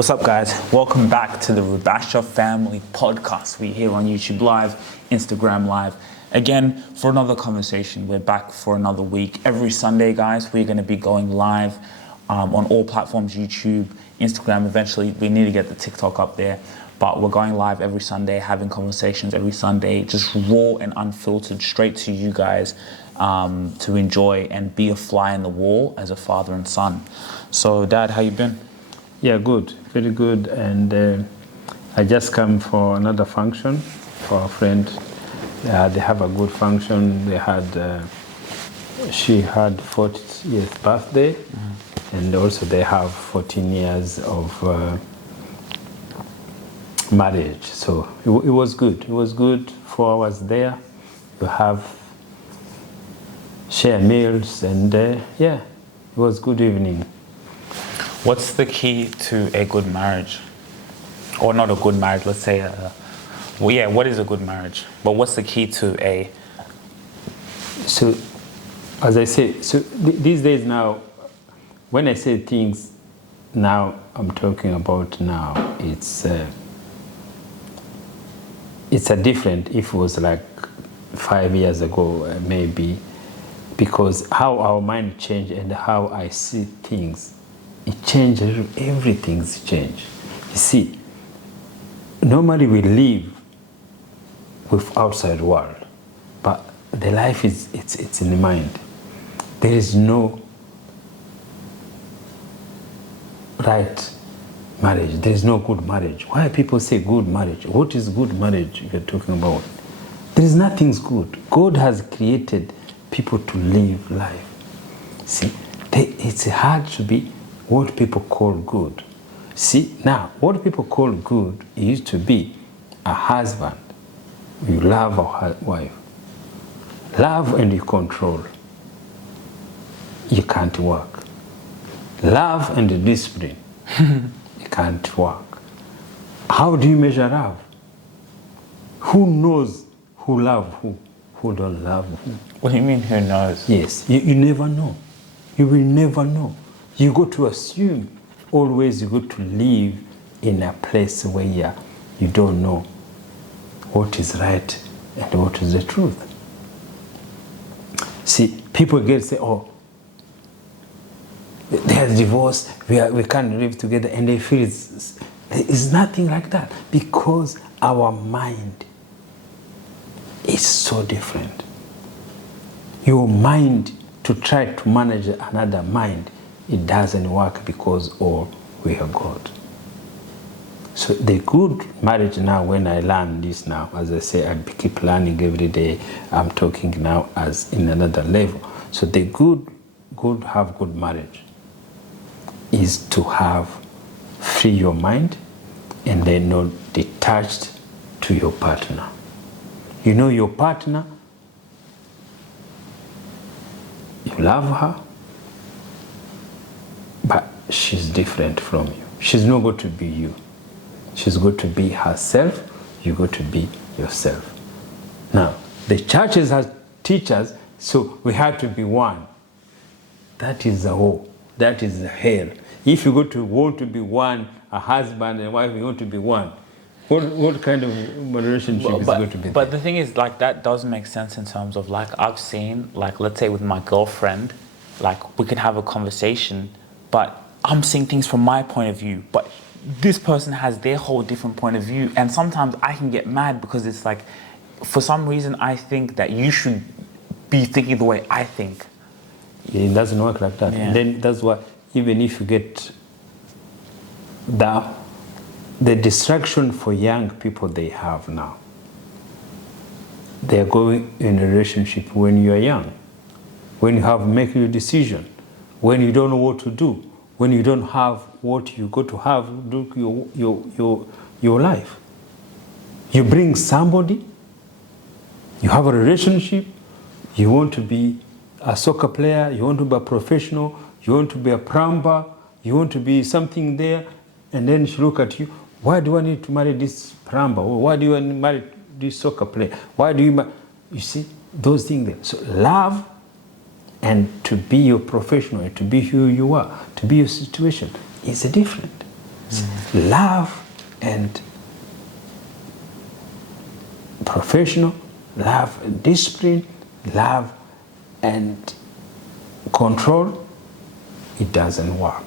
What's up, guys? Welcome back to the Rubasha Family Podcast. We're here on YouTube Live, Instagram Live. Again, for another conversation. We're back for another week. Every Sunday, guys, we're going to be going live on all platforms, YouTube, Instagram. Eventually, we need to get the TikTok up there. But we're going live every Sunday, having conversations every Sunday, just raw and unfiltered, straight to you guys to enjoy and be a fly in the wall as a father and son. So, Dad, how you been? Yeah, good, very good. And I just come for another function for a friend. They have a good function. They had, she had 40th birthday, and also they have 14 years of marriage. So it was good. It was good. 4 hours there. You have share meals, and yeah, it was good evening. What's the key to a good marriage? Or not a good marriage, let's say, what is a good marriage? But what's the key to a... So, as I say, these days now, when I say things now, I'm talking about now, it's a different, if it was like 5 years ago, maybe, because how our mind changed and how I see things, it changes, everything's changed. You see, normally we live with outside world, but the life it's in the mind. There is no right marriage. There is no good marriage. Why people say good marriage? What is good marriage you're talking about? There is nothing good. God has created people to live life. See, it's hard to be what people call good. See, now, what people call good used to be a husband. You love a wife. Love and you control. You can't work. Love and discipline. You can't work. How do you measure love? Who knows who love who don't love who? What do you mean, who knows? Yes, you never know. You will never know. You got to assume, always you got to live in a place where you don't know what is right and what is the truth. See, people get say, oh, there's divorce, we can't live together, and they feel it's nothing like that, because our mind is so different. Your mind, to try to manage another mind, it doesn't work, because all we have God. So the good marriage now, when I learn this now, as I say, I keep learning every day. I'm talking now as in another level. So the good have good marriage is to have free your mind and then not detached to your partner. You know your partner, you love her, but she's different from you. She's not going to be you. She's going to be herself. You're going to be yourself. Now, the churches have teachers, so we have to be one. That is the whole. That is the hell. If you want to be one, a husband and wife, you want to be one. What kind of relationship is going to be there? But the thing is, like, that does make sense in terms of, like, I've seen, like, let's say with my girlfriend, like, we can have a conversation, but I'm seeing things from my point of view, but this person has their whole different point of view, and sometimes I can get mad because it's like, for some reason, I think that you should be thinking the way I think. It doesn't work like that. Yeah. And then that's why, even if you get the distraction for young people they have now, they are going in a relationship when you are young, when you have make your decision, when you don't know what to do, when you don't have what you got to have, do your life. You bring somebody, you have a relationship, you want to be a soccer player, you want to be a professional, you want to be a plumber, you want to be something there, and then she look at you, why do I need to marry this plumber? Why do I marry this soccer player? Why do you see, those things there. So love and to be your professional, to be who you are, to be your situation is different. Love and professional, love and discipline, love and control, it doesn't work.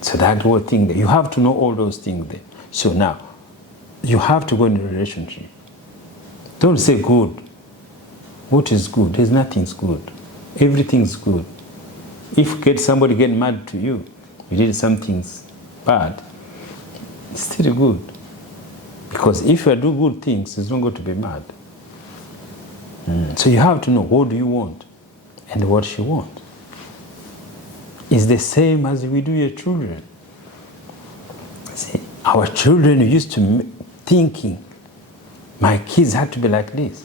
So that whole thing there, you have to know all those things there. So now, you have to go in a relationship. Don't say good. What is good? There's nothing's good. Everything's good. If somebody get mad to you, you did something bad, it's still good. Because if you do good things, it's not going to be mad. So you have to know what do you want and what you want. It's the same as we do your children. See, our children used to thinking, my kids have to be like this.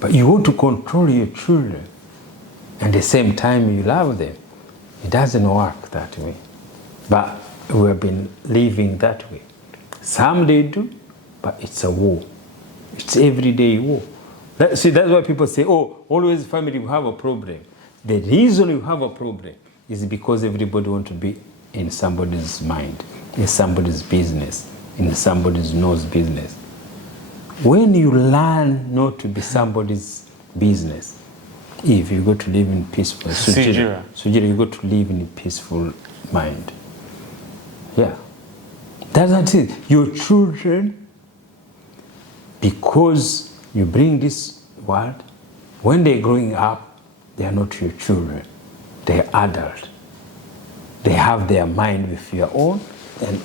But you want to control your children, and at the same time you love them. It doesn't work that way. But we have been living that way. Some they do, but it's a war. It's everyday war. See, that's why people say, oh, always family will have a problem. The reason you have a problem is because everybody wants to be in somebody's mind, in somebody's business, in somebody's nose business. When you learn not to be somebody's business, if you go to live in peaceful, Sugira, you go to live in a peaceful mind. Yeah. That's it. Your children, because you bring this world, when they're growing up, they are not your children. They're adults. They have their mind with your own and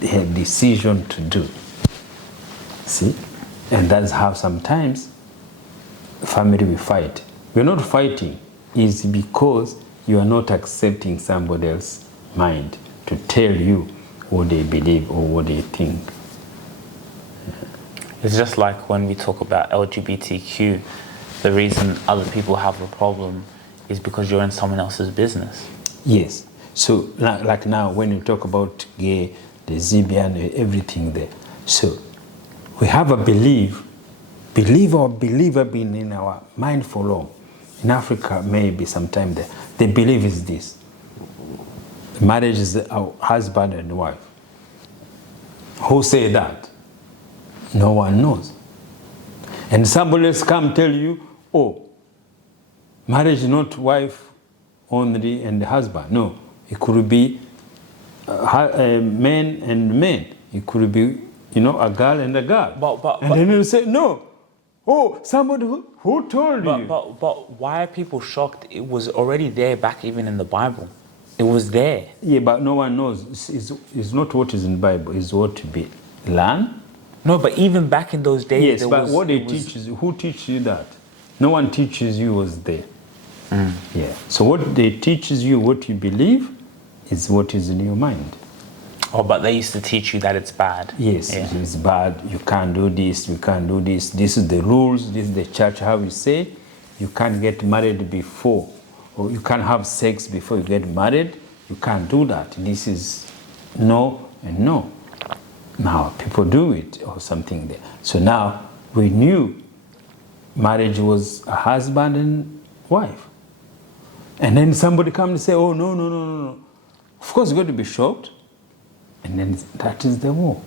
they have decision to do. See? And that's how sometimes family will fight. We're not fighting. It's because you are not accepting somebody else's mind to tell you what they believe or what they think. It's just like when we talk about LGBTQ, the reason other people have a problem is because you're in someone else's business. Yes. So like now when you talk about gay, lesbian, everything there. So we have a believer been in our mind for long. In Africa, maybe sometime there. The belief is this. Marriage is a husband and wife. Who say that? No one knows. And somebody else come tell you, oh, marriage is not wife only and husband. No, it could be men and men. It could be, a girl and a girl. And then you say, no. Oh, somebody who told you? But why are people shocked? It was already there back even in the Bible. It was there. Yeah, but no one knows. It's not what is in the Bible. It's what to be learned. No, but even back in those days, yes, but what they teach you, who teaches you that? No one teaches you was there. Yeah. So what they teaches you, what you believe, is what is in your mind. Oh, but they used to teach you that it's bad. Yes, yeah. It's bad. You can't do this. You can't do this. This is the rules. This is the church. How we say, you can't get married before, or you can't have sex before you get married. You can't do that. This is no and no. Now people do it or something there. So now we knew marriage was a husband and wife. And then somebody comes and say, oh, no. Of course, you're going to be shocked. And then that is the war.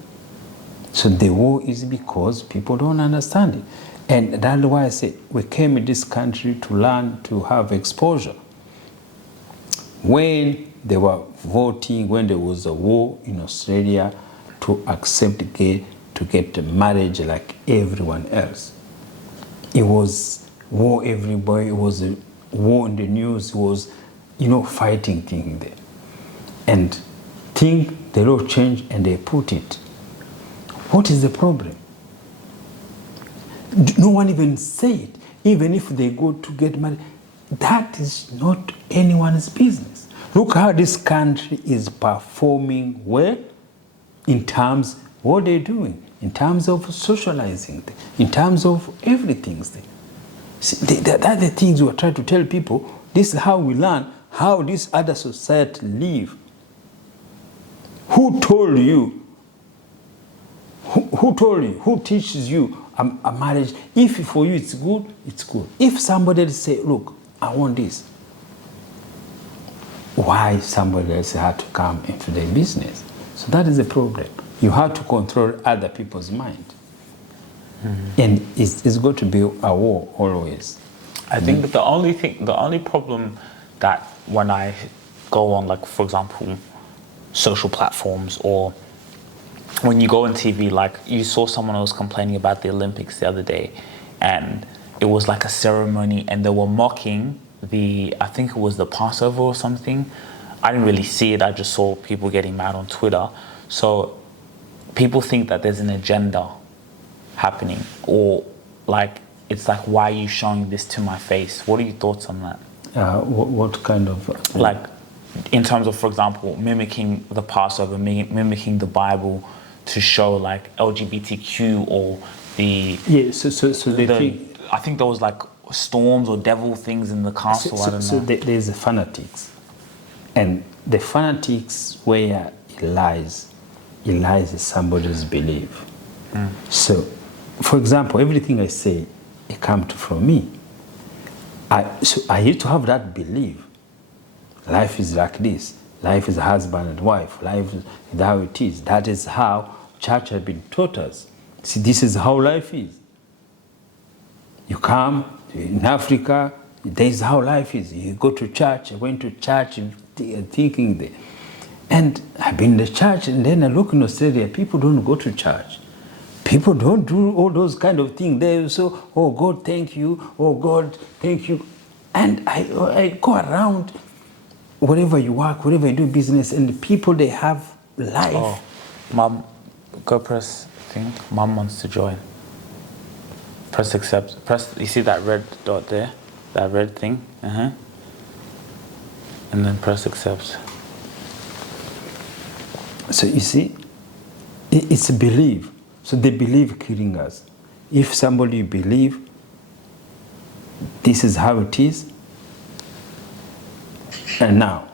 So the war is because people don't understand it. And that's why I say we came in this country to learn to have exposure. When they were voting, when there was a war in Australia to accept gay, to get marriage like everyone else, it was war everybody. It was a war in the news. It was, fighting thing there. And the law changed and they put it. What is the problem? No one even say it. Even if they go to get married, that is not anyone's business. Look how this country is performing well in terms of what they're doing, in terms of socializing, in terms of everything. See, that are the things we are trying to tell people. This is how we learn how this other society live. Who told you? Who told you? Who teaches you a marriage? If for you it's good, it's good. If somebody say, look, I want this. why somebody else had to come into their business. So that is the problem. You have to control other people's mind. And it's going to be a war always. I think that the only problem that when I go on, like, for example, social platforms, or when you go on TV, like you saw someone who was complaining about the Olympics the other day, and it was like a ceremony and they were mocking I think it was the Passover or something. I didn't really see it, I just saw people getting mad on Twitter. So people think that there's an agenda happening, or like, it's like, why are you showing this to my face? What are your thoughts on that? What kind of... Like, in terms of, for example, mimicking the Passover, mimicking the Bible to show like LGBTQ or the... Yeah, so they think... I think there was like storms or devil things in the castle, I don't know. So there's the fanatics. And the fanatics, where it lies in somebody's belief. So, for example, everything I say, it comes from me. So I used to have that belief. Life is like this. Life is husband and wife. Life is how it is. That is how church has been taught us. See, this is how life is. You come in Africa, this is how life is. You go to church. I went to church thinking that. And I've been in the church, and then I look in Australia, people don't go to church. People don't do all those kind of things. They so, oh God, thank you. Oh God, thank you. And I go around, wherever you work, wherever you do business, and the people, they have life. Oh, Mom, go press thing. Mom wants to join. Press accept. Press. You see that red dot there? That red thing. And then press accept. So you see, it's a belief. So they believe killing us. If somebody believe this is how it is, and now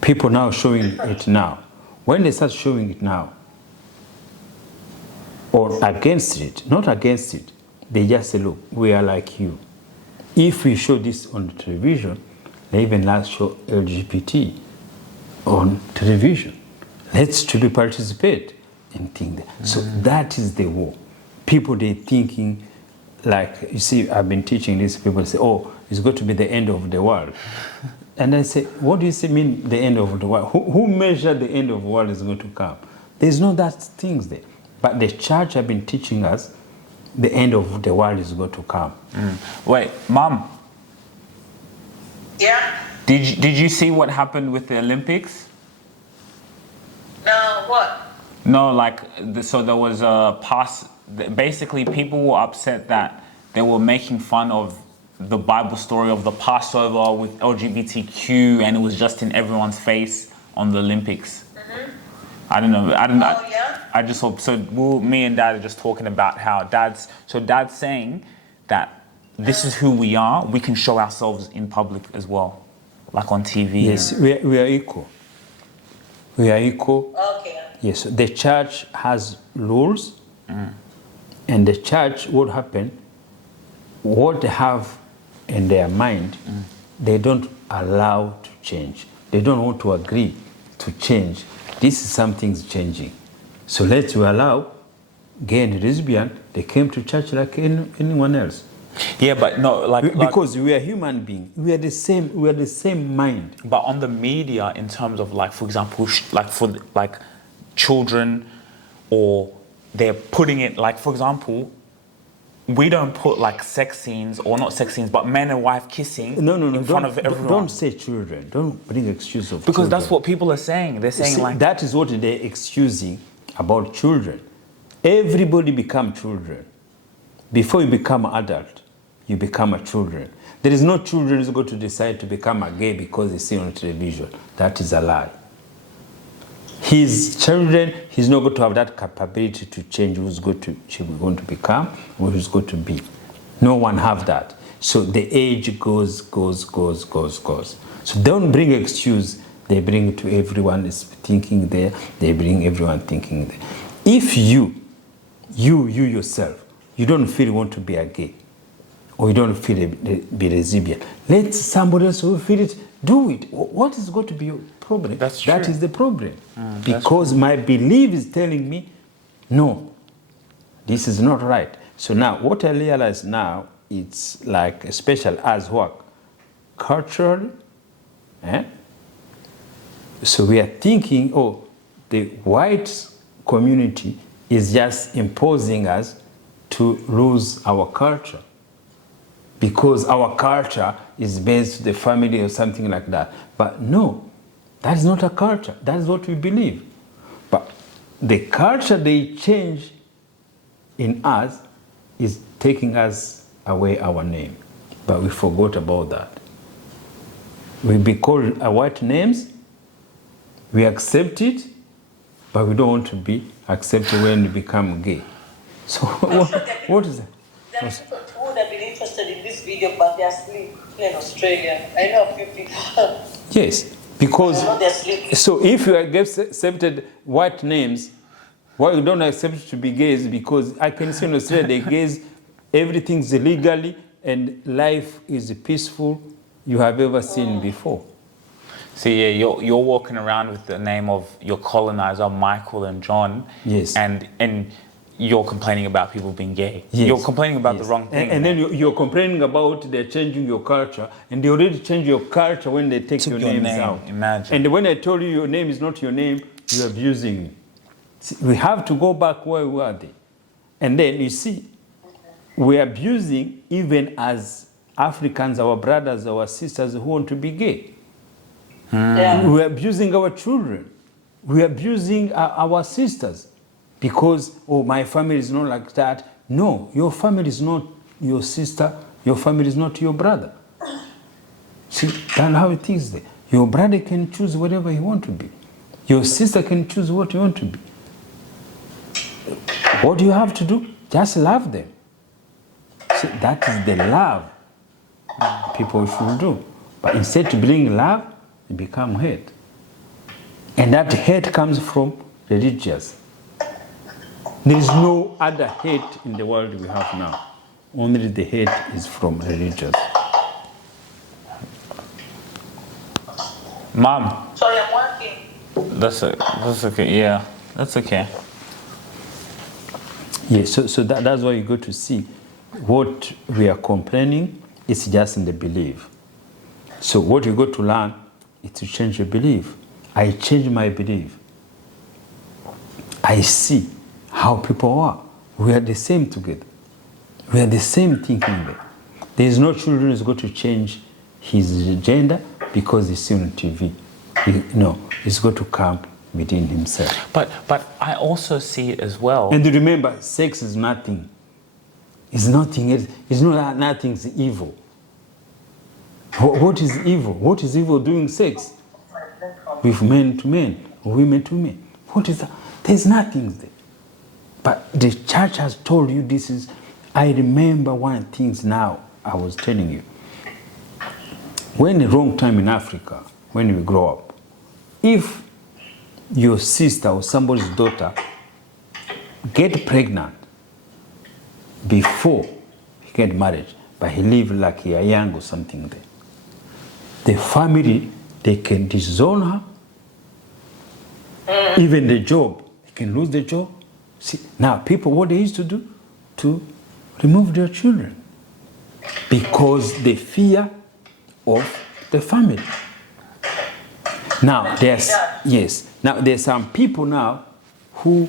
people now showing it now. When they start showing it now, or against it, not against it, they just say, look, we are like you. If we show this on the television, they even last show LGBT on television. Let's to be participate and think that. So that is the war. People, they thinking, like, you see, I've been teaching these people, say, oh, it's going to be the end of the world. And I say, what do you mean the end of the world? Who measured the end of the world is going to come? There's no that things there. But the church have been teaching us the end of the world is going to come. Wait, Mom. Yeah? Did you see what happened with the Olympics? No, what? No, like, so there was a basically people were upset that they were making fun of the Bible story of the Passover with LGBTQ, and it was just in everyone's face on the Olympics. I don't know. Oh, yeah? I just hope so. Me and Dad are just talking about how Dad's saying that this is who we are. We can show ourselves in public as well, like on TV. Yes, we are equal. We are equal. Okay. Yes, the church has rules, and the church, what happened, what they have in their mind, they don't allow to change. They don't want to agree to change. This is something's changing. So let's allow gay and lesbian, they came to church like anyone else. Yeah, but no, because we are human beings. We are the same mind. But on the media, in terms of, like, for example, like children, or they're putting it, like, for example, we don't put like sex scenes, or not sex scenes, but man and wife kissing in front of everyone. Don't say children. Don't bring excuse of because children. That's what people are saying. They're saying, like, that is what they're excusing about children. Everybody become children. Before you become an adult, you become a children. There is no children who's going to decide to become a gay because they see on television. That is a lie. His children, he's not going to have that capability to change who's going to become, or who's going to be. No one have that. So the age goes. So don't bring excuse. They bring it to everyone is thinking there. They bring everyone thinking there. If you yourself, you don't feel you want to be a gay, or you don't feel be lesbian, let somebody else who feel it Do it. What is going to be your problem? That's true. That is the problem. Because my belief is telling me, no, this is not right. So now, what I realize now, it's like special as work, culturally. So we are thinking, oh, the white community is just imposing us to lose our culture because our culture is based on the family or something like that. But no, that is not a culture. That is what we believe. But the culture they change in us is taking us away our name. But we forgot about that. We be called white names, we accept it, but we don't want to be accepted when we become gay. So what is that? There are people who would have been interested in this video, but they are asleep in Australia. I know a few people. Yes, because I know they're sleeping. so if you accepted white names, why you don't accept to be gays? Because I can see in Australia the gays, everything's legally and life is peaceful you have ever seen before. So yeah, you're walking around with the name of your colonizer, Michael and John. Yes. And you're complaining about people being gay. Yes. You're complaining about the wrong thing. And then you're complaining about they're changing your culture, and they already changed your culture when they take your names out. Imagine. And when I told you your name is not your name, you're abusing me. See, we have to go back where we were there. And then you see, we're abusing even as Africans, our brothers, our sisters who want to be gay. Yeah. We're abusing our children. We're abusing our sisters because, oh, my family is not like that. No, your family is not your sister. Your family is not your brother. See, that's how it is there. Your brother can choose whatever he wants to be. Your sister can choose what you want to be. What do you have to do? Just love them. See, that is the love people should do. But instead to bring love, it become hate. And that hate comes from religious. There is no other hate in the world we have now. Only the hate is from religious. Mom. Sorry, I'm working. That's okay. Yeah, that's okay. Yeah, so that's why you go to see what we are complaining is just in the belief. So what you go to learn is to change your belief. I change my belief. I see how people are. We are the same together. We are the same thinking there. There is no children who's going to change his gender because he's seen on TV. No, he's going to come within himself. But I also see it as well. And remember, sex is nothing. It's nothing. It's not nothing's evil. What is evil? What is evil doing sex? With men to men, women to men. What is that? There's nothing there. But the church has told you this is. I remember one thing now I was telling you. When the wrong time in Africa, when we grow up, if your sister or somebody's daughter get pregnant before he get married, but he live like he are young or something there, the family, they can disown her. Even the job, he can lose the job. See, now people, what they used to do? To remove their children. Because the fear of the family. Now, there's some people now who